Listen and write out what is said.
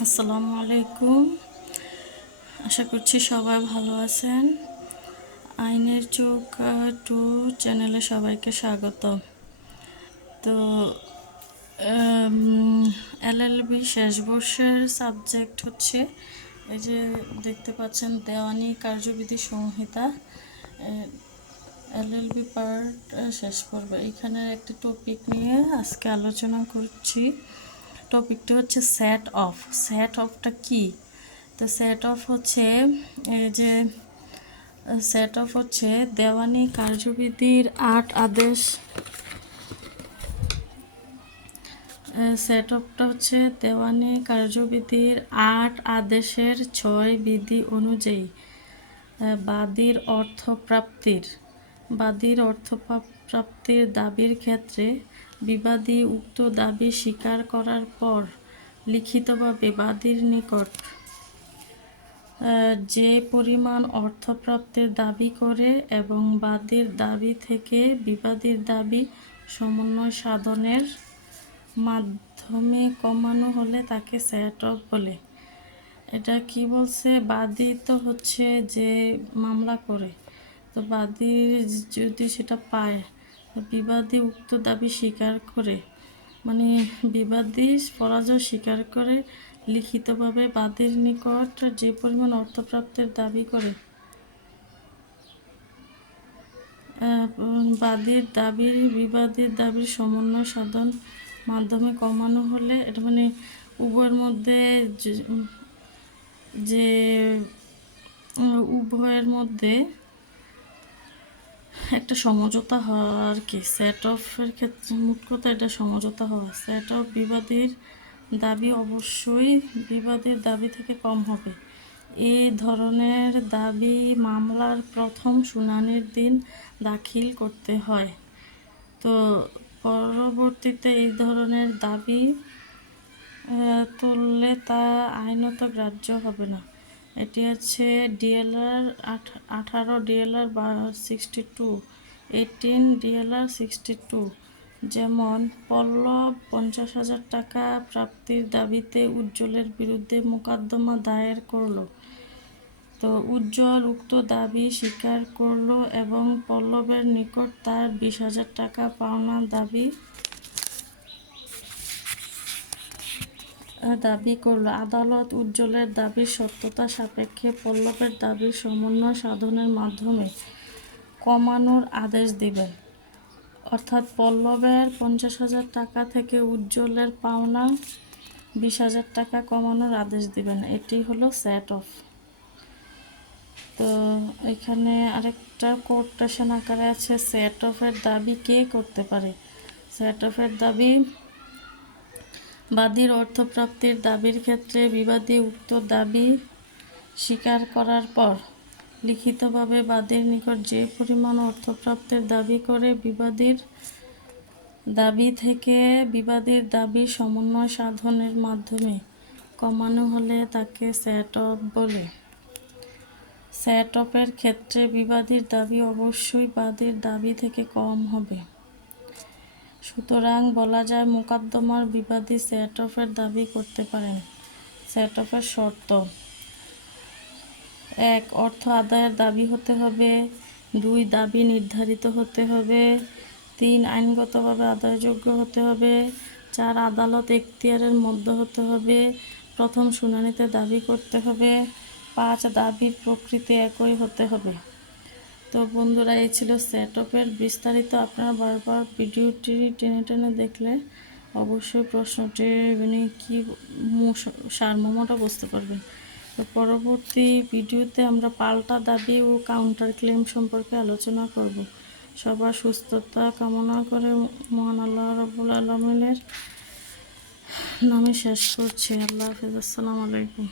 আসসালামু আলাইকুম। আশা করছি সবাই ভালো আছেন। আইনের চোখ টু চ্যানেলে সবাইকে স্বাগত। তো এলএলবি শেষ বর্ষের সাবজেক্ট হচ্ছে এই যে দেখতে পাচ্ছেন দেওয়ানি কার্যবিধি সংহিতা এলএলবি পার্ট শেষ পর্বে। এখানে একটি টপিক নিয়ে আজকে আলোচনা করছি। টপিকটা হচ্ছে সেট অফ। সেট অফটা কি? তো সেট অফ হচ্ছে এই যে দেওয়ানি কার্যবিধির 8 আদেশ। সেট অফটা হচ্ছে দেওয়ানি কার্যবিধির 8 আদেশের 6 বিধি অনুযায়ী বাদীর অর্থপ্রাপ্তির দাবির ক্ষেত্রে বিবাদী উক্ত দাবি স্বীকার করার পর লিখিতভাবে বাদীর নিকট যে পরিমাণ অর্থপ্রাপ্তির দাবি করে এবং বাদীর দাবি থেকে বিবাদীর দাবি সমন্বয় সাধনের মাধ্যমে কমানো হলে তাকে সেট অফ বলে। এটা কি বলছে? বাদী তো হচ্ছে যে মামলা করে, তো বাদী যদি সেটা পায়, বিবাদী উক্ত দাবি স্বীকার করে, মানে বিবাদী পরাজয় স্বীকার করে লিখিতভাবে বাদীর নিকট যে পরিমাণ অর্থপ্রাপ্তির দাবি করে বাদীর দাবি বিবাদীর দাবির সমন্বয় সাধন মাধ্যমে কমানো হলে এটা মানে উভয়ের মধ্যে যে উভয়ের মধ্যে একটা সমঝোতা হওয়া আর কি। সেট অফের ক্ষেত্রে মোট কথা এটা সমঝোতা হওয়া। সেট অফ বিবাদীর দাবি অবশ্যই বিবাদীর দাবি থেকে কম হবে। এই ধরনের দাবি মামলার প্রথম শুনানির দিন দাখিল করতে হয়। তো পরবর্তীতে এই ধরনের দাবি তুললে তা আইনত গ্রাহ্য হবে না। এটি হচ্ছে ডিএলআর 18 ডিএলআর 62 18 ডিএলআর 62। যেমন পল্লব 50,000 টাকা প্রাপ্তির দাবিতে উজ্জ্বলের বিরুদ্ধে মোকদ্দমা দায়ের করলো। তো উজ্জ্বল উক্ত দাবি স্বীকার করলো এবং পল্লবের নিকট তার 20,000 টাকা পাওনা দাবি করল। আদালত উজ্জ্বলের দাবির সত্যতা সাপেক্ষে পল্লবের দাবির সমন্বয় সাধনের মাধ্যমে কমানোর আদেশ দিবেন। অর্থাৎ পল্লবের 50,000 টাকা থেকে উজ্জ্বলের পাওনা 20,000 টাকা কমানোর আদেশ দিবেন। এটি হলো সেট অফ। তো এখানে আরেকটা কোটেশন আকারে আছে, সেট অফের দাবি কে করতে পারে? সেট অফের দাবি বাদীর অর্থপ্রাপ্তির দাবির ক্ষেত্রে বিবাদী উক্ত দাবি স্বীকার করার পর লিখিতভাবে বাদীর নিকট যে পরিমাণ অর্থপ্রাপ্তির দাবি করে বিবাদীর দাবি থেকে বিবাদীর দাবি সমন্বয় সাধনের মাধ্যমে কমানো হলে তাকে সেট অফ বলে। সেট অফের ক্ষেত্রে বিবাদীর দাবি অবশ্যই বাদীর দাবি থেকে কম হবে। সুতরাং বলা যায় মোকদ্দমার বিবাদী সেট অফের দাবি করতে পারেন। সেট অফের শর্ত: 1. অর্থ আদায়ের দাবি হতে হবে। 2. দাবি নির্ধারিত হতে হবে। 3. আইনগতভাবে আদায়যোগ্য হতে হবে। 4. আদালত এখতিয়ারের মধ্যে হতে হবে। প্রথম শুনানিতে দাবি করতে হবে। 5. দাবির প্রকৃতি একই হতে হবে। তো বন্ধুরা, এই ছিল সেট অফের বিস্তারিত। আপনারা বারবার ভিডিওটি টেনে টেনে দেখলে অবশ্যই প্রশ্নটি কি সারমর্মটা বুঝতে পারবেন। তো পরবর্তী ভিডিওতে আমরা পাল্টা দাবি ও কাউন্টার ক্লেম সম্পর্কে আলোচনা করব। সবার সুস্থতা কামনা করে মহান আল্লাহ রাব্বুল আলামিনের নামে শেষ করছি। আল্লাহ হাফেজ। আসসালামু আলাইকুম।